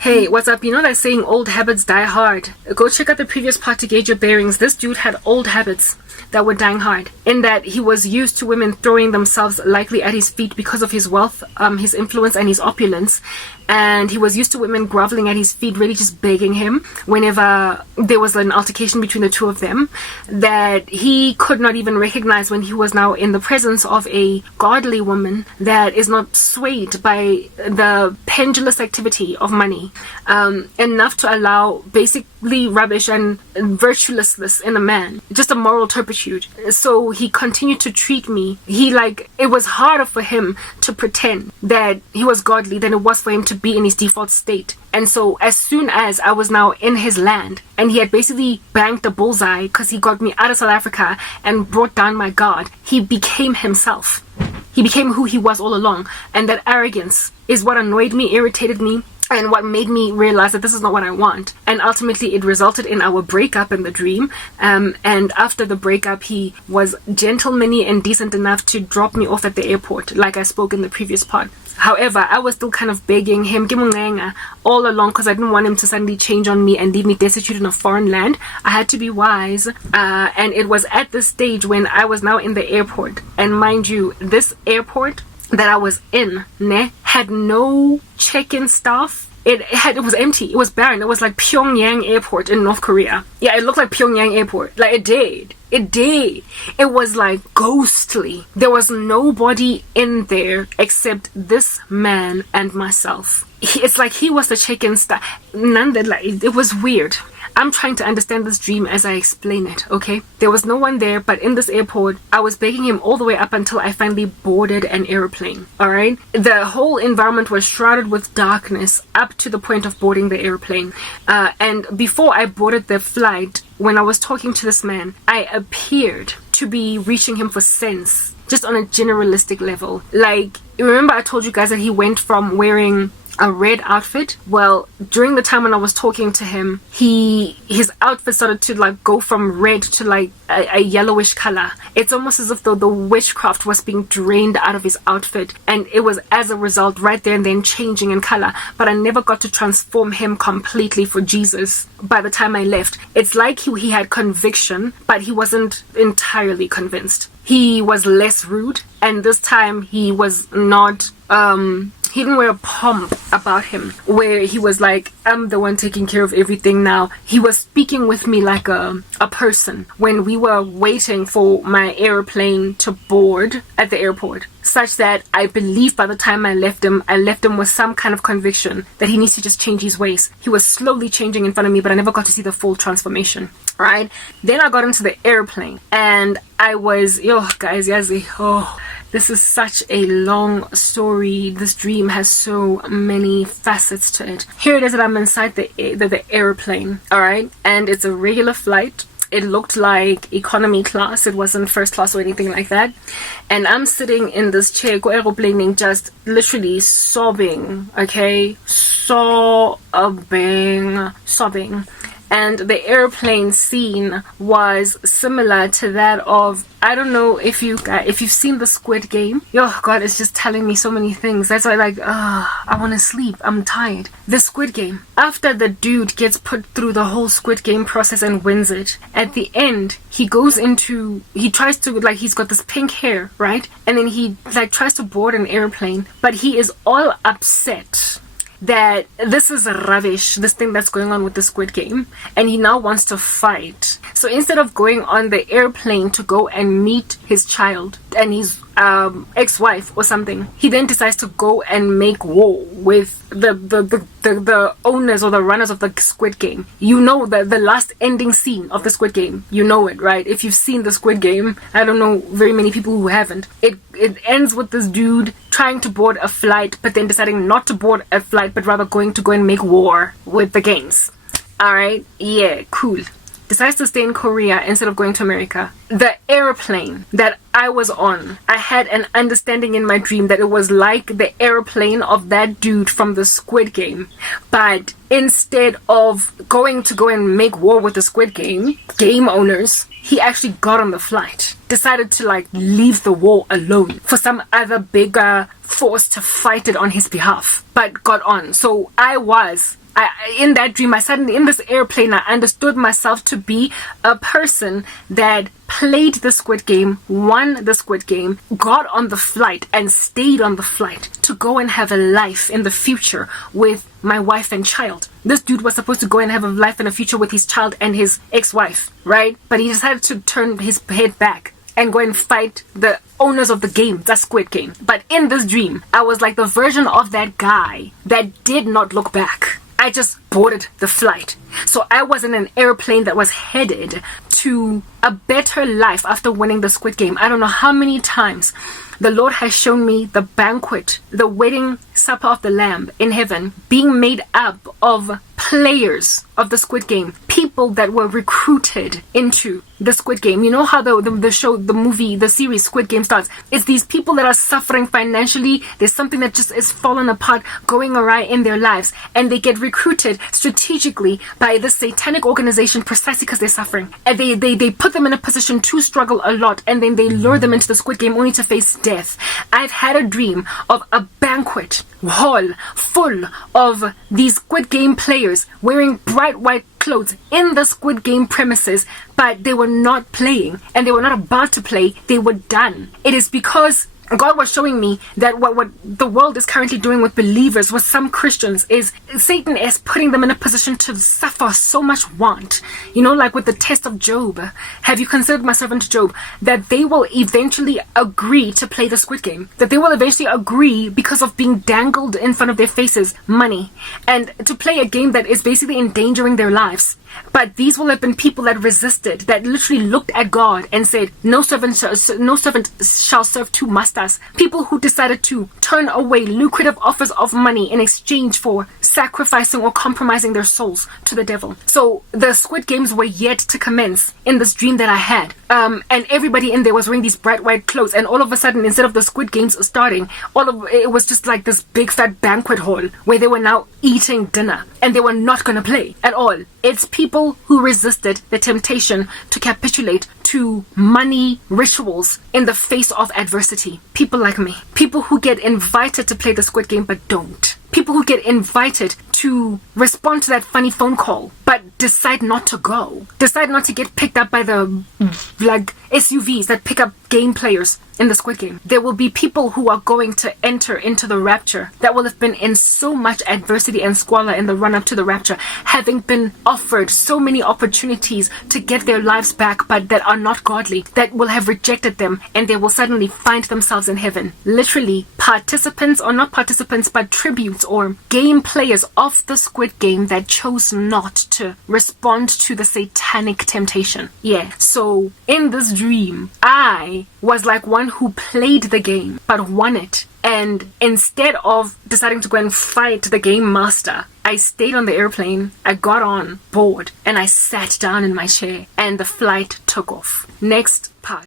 Hey, what's up? You know that saying, old habits die hard? Go check out the previous part to gauge your bearings. This dude had old habits that were dying hard, in that he was used to women throwing themselves likely at his feet because of his wealth, his influence, and his opulence. And he was used to women groveling at his feet, really just begging him whenever there was an altercation between the two of them, that he could not even recognize when he was now in the presence of a godly woman that is not swayed by the pendulous activity of money, enough to allow basically rubbish and virtuelessness in a man, just a moral turpitude. So he continued to treat me. It was harder for him to pretend that he was godly than it was for him to be in his default state. And so as soon as I was now in his land and he had basically banked a bullseye because he got me out of South Africa and brought down my guard, he became himself. He became who he was all along. And that arrogance is what annoyed me, irritated me, and what made me realize that this is not what I want. And ultimately it resulted in our breakup in the dream. And after the breakup, he was gentlemanly and decent enough to drop me off at the airport, like I spoke in the previous part. However, I was still kind of begging him all along because I didn't want him to suddenly change on me and leave me destitute in a foreign land. I had to be wise. And it was at this stage when I was now in the airport. And mind you, this airport that I was in had no check-in staff. It was empty. It was barren. It was like Pyongyang Airport in North Korea. Yeah, it looked like Pyongyang Airport. Like, it did. It did. It was like ghostly. There was nobody in there except this man and myself. It's like he was the check-in staff. It was weird. I'm trying to understand this dream as I explain it, okay? There was no one there, but in this airport, I was begging him all the way up until I finally boarded an airplane, alright? The whole environment was shrouded with darkness up to the point of boarding the airplane. And before I boarded the flight, when I was talking to this man, I appeared to be reaching him for sense, just on a generalistic level. Like, remember I told you guys that he went from wearing a red outfit? Well, during the time when I was talking to him, his outfit started to go from red to a yellowish color. It's almost as if though the witchcraft was being drained out of his outfit, and it was as a result right there and then changing in color. But I never got to transform him completely for Jesus by the time I left. It's like he had conviction, but he wasn't entirely convinced. He was less rude, and this time he was not he didn't wear a pomp about him where he was like, I'm the one taking care of everything now. He was speaking with me like a person when we were waiting for my airplane to board at the airport, such that I believe by the time I left him with some kind of conviction that he needs to just change his ways. He was slowly changing in front of me, but I never got to see the full transformation. Right? Then I got into the airplane and I was, guys, this is such a long story. This dream has so many facets to it. Here it is that I'm inside the airplane, alright? And it's a regular flight. It looked like economy class. It wasn't first class or anything like that. And I'm sitting in this chair, aeroplaning, just literally sobbing, okay? Sobbing. And the airplane scene was similar to that of, I don't know if you've seen the Squid Game. God, it's just telling me so many things. That's why I want to sleep. I'm tired. The Squid Game. After the dude gets put through the whole Squid Game process and wins it, at the end, he tries to, he's got this pink hair, right? And then he tries to board an airplane, but he is all upset that this is rubbish, this thing that's going on with the Squid Game, and he now wants to fight. So instead of going on the airplane to go and meet his child and his ex-wife or something, he then decides to go and make war with the owners or the runners of the Squid Game. You know the last ending scene of the Squid Game. You know it, right? If you've seen the Squid Game, I don't know very many people who haven't. It ends with this dude trying to board a flight, but then deciding not to board a flight, but rather going to go and make war with the games. Alright? Yeah, cool. Decides to stay in Korea instead of going to America. The airplane that I was on, I had an understanding in my dream that it was like the airplane of that dude from the Squid Game. But instead of going to go and make war with the Squid Game owners, he actually got on the flight. Decided to leave the war alone for some other bigger force to fight it on his behalf, but got on. So I was In that dream, I suddenly, in this airplane, I understood myself to be a person that played the Squid Game, won the Squid Game, got on the flight and stayed on the flight to go and have a life in the future with my wife and child. This dude was supposed to go and have a life in the future with his child and his ex-wife, right? But he decided to turn his head back and go and fight the owners of the game, the Squid Game. But in this dream, I was like the version of that guy that did not look back. I just boarded the flight. So I was in an airplane that was headed to a better life after winning the Squid Game. I don't know how many times the Lord has shown me the banquet, the wedding supper of the Lamb in heaven being made up of players of the Squid Game, people that were recruited into the Squid Game. You know how the show, the movie, the series Squid Game starts? It's these people that are suffering financially. There's something that just is falling apart, going awry in their lives, and they get recruited strategically by this satanic organization precisely because they're suffering. And they put them in a position to struggle a lot, and then they lure them into the Squid Game only to face death. I've had a dream of a banquet hall full of these Squid Game players wearing bright white clothes in the Squid Game premises, but they were not playing and they were not about to play. They were done. It is because God was showing me that what the world is currently doing with believers, with some Christians, is Satan is putting them in a position to suffer so much want. You know, like with the test of Job. Have you considered my servant Job? That they will eventually agree to play the Squid Game. That they will eventually agree because of being dangled in front of their faces money. And to play a game that is basically endangering their lives. But these will have been people that resisted, that literally looked at God and said, no servant shall serve two masters. People who decided to turn away lucrative offers of money in exchange for sacrificing or compromising their souls to the devil. So the Squid Games were yet to commence in this dream that I had. And everybody in there was wearing these bright white clothes. And all of a sudden, instead of the Squid Games starting, it was just like this big fat banquet hall where they were now eating dinner. And they were not going to play at all. It's people who resisted the temptation to capitulate to money rituals in the face of adversity. People like me. People who get invited to play the Squid Game but don't. People who get invited to respond to that funny phone call but decide not to go. Decide not to get picked up by the like SUVs that pick up game players in the Squid Game. There will be people who are going to enter into the rapture that will have been in so much adversity and squalor in the run-up to the rapture, having been offered so many opportunities to get their lives back, but that are not godly, that will have rejected them, and they will suddenly find themselves in heaven. Literally, participants, or not participants, but tributes or game players of the Squid Game that chose not to respond to the satanic temptation. Yeah, so in this dream, I was like one who played the game but won it. And instead of deciding to go and fight the game master, I stayed on the airplane, I got on board, and I sat down in my chair, and the flight took off. Next part.